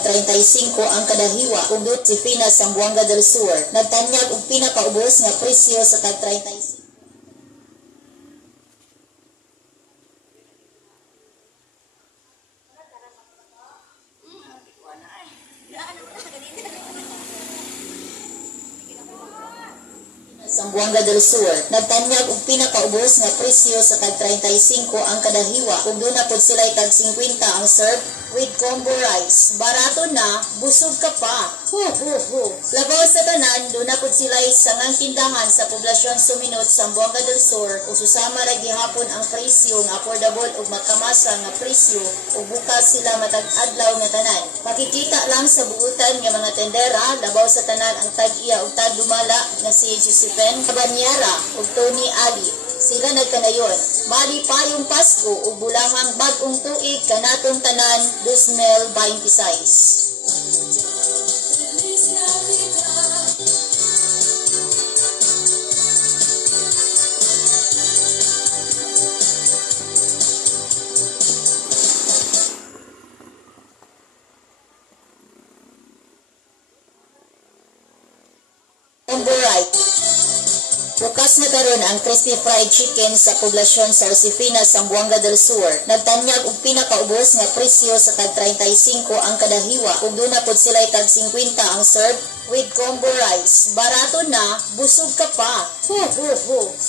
35 ang kada hiwa ug Josefina Zamboanga del Sur nagtanyag og pinakaubos nga presyo sa tag 35. Zamboanga del Sur nagtanyag og pinakaubos nga presyo sa tag 35 ang kada hiwa ug doon na pod sila tag 50 ang serve with combo rice. Barato na, busog ka pa. Labaw sa tanan, doon na pod sila sangang tindahan sa poblasyon Suminot, Zamboanga del Sur ug susama ra gihapon ang presyo nga affordable ug makamasa nga presyo ug bukas sila matag adlaw nga tanan. Makikita lang sa buutan nga mga tendera, labaw sa tanan ang tag-iya ug tag-dumala nga si Joseph Cabanyera ug Tony Ali. Sila nagkanayon. Mali payong Pasko ug bulahang bag-ong tuig kanatong tanan 2026. Bukas na karon ang crispy fried chicken sa poblasyon sa Josefina, Zamboanga del Sur. Nagtanyag og pinakaubos nga presyo sa tag 35 ang kada hiwa ug doon na pod sila tag 50 ang serve with combo rice. Barato na, busog ka pa.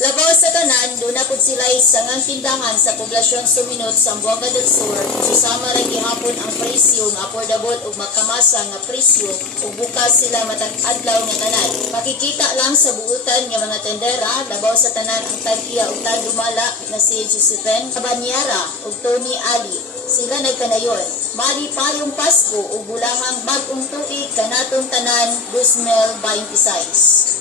Labaw sa tanan, doon na pod sila sangang tindahan sa poblasyon Suminot, Zamboanga del Sur. Susama ra gihapon ang presyo nga affordable ug makamasa nga presyo ug bukas sila matag adlaw nga tanan. Makikita lang sa buutan nga mga tendera, labaw sa tanan ang tag-iya ug tag-dumala na si Joseph Cabanyera ug Tony Ali. Sila nagkanayon. Mali payong Pasko ug bulahang bag-ong tuig kanatong tanan 2026.